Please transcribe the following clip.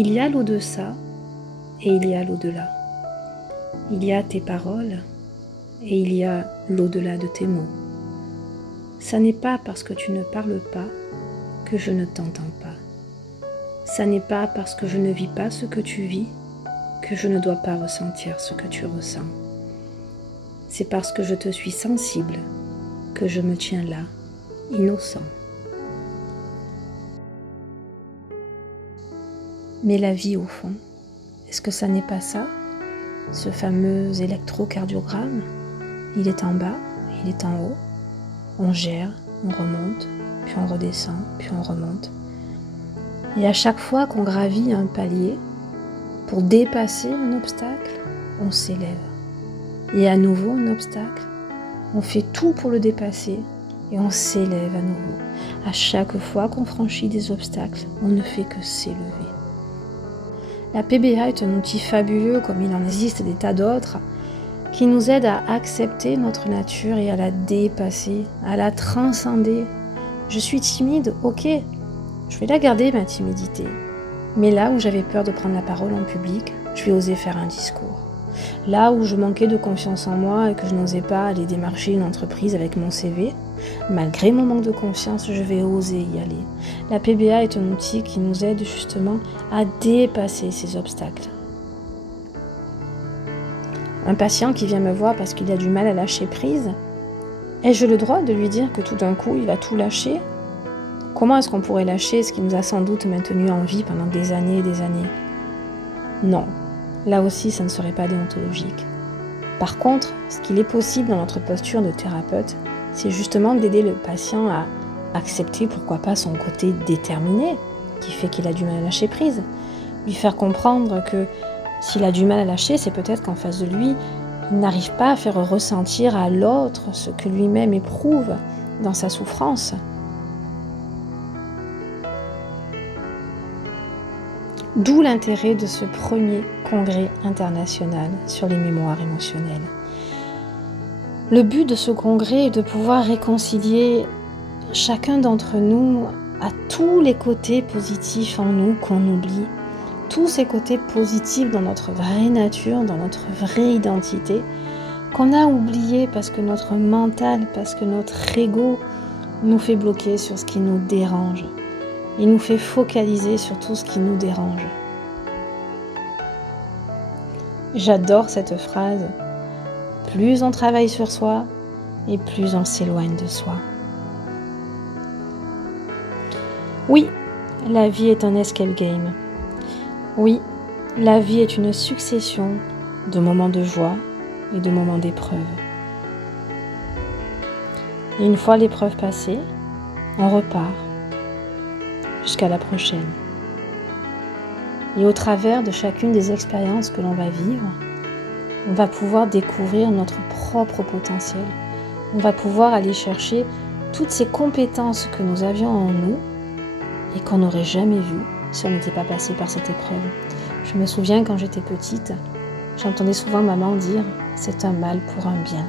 Il y a l'au-deçà et il y a l'au-delà. Il y a tes paroles et il y a l'au-delà de tes mots. Ça n'est pas parce que tu ne parles pas que je ne t'entends pas. Ça n'est pas parce que je ne vis pas ce que tu vis que je ne dois pas ressentir ce que tu ressens. C'est parce que je te suis sensible que je me tiens là, innocent. Mais la vie au fond, est-ce que ça n'est pas ça? Ce fameux électrocardiogramme, il est en bas, il est en haut. On gère, on remonte, puis on redescend, puis on remonte. Et à chaque fois qu'on gravit un palier, pour dépasser un obstacle, on s'élève. Et à nouveau un obstacle, on fait tout pour le dépasser et on s'élève à nouveau. À chaque fois qu'on franchit des obstacles, on ne fait que s'élever. La PBA est un outil fabuleux, comme il en existe des tas d'autres, qui nous aide à accepter notre nature et à la dépasser, à la transcender. Je suis timide, ok, je vais la garder ma timidité. Mais là où j'avais peur de prendre la parole en public, je vais oser faire un discours. Là où je manquais de confiance en moi et que je n'osais pas aller démarcher une entreprise avec mon CV, malgré mon manque de confiance, je vais oser y aller. La PBA est un outil qui nous aide justement à dépasser ces obstacles. Un patient qui vient me voir parce qu'il a du mal à lâcher prise, ai-je le droit de lui dire que tout d'un coup il va tout lâcher? Comment est-ce qu'on pourrait lâcher ce qui nous a sans doute maintenu en vie pendant des années et des années? Non, là aussi ça ne serait pas déontologique. Par contre, ce qu'il est possible dans notre posture de thérapeute, c'est justement d'aider le patient à accepter pourquoi pas son côté déterminé, qui fait qu'il a du mal à lâcher prise. Lui faire comprendre que s'il a du mal à lâcher, c'est peut-être qu'en face de lui, il n'arrive pas à faire ressentir à l'autre ce que lui-même éprouve dans sa souffrance. D'où l'intérêt de ce premier congrès international sur les mémoires émotionnelles. Le but de ce congrès est de pouvoir réconcilier chacun d'entre nous à tous les côtés positifs en nous qu'on oublie, tous ces côtés positifs dans notre vraie nature, dans notre vraie identité, qu'on a oublié parce que notre mental, parce que notre ego nous fait bloquer sur ce qui nous dérange. Il nous fait focaliser sur tout ce qui nous dérange. J'adore cette phrase. Plus on travaille sur soi, et plus on s'éloigne de soi. Oui, la vie est un escape game. Oui, la vie est une succession de moments de joie et de moments d'épreuve. Et une fois l'épreuve passée, on repart jusqu'à la prochaine. Et au travers de chacune des expériences que l'on va vivre, on va pouvoir découvrir notre propre potentiel. On va pouvoir aller chercher toutes ces compétences que nous avions en nous et qu'on n'aurait jamais vues si on n'était pas passé par cette épreuve. Je me souviens quand j'étais petite, j'entendais souvent maman dire « c'est un mal pour un bien ».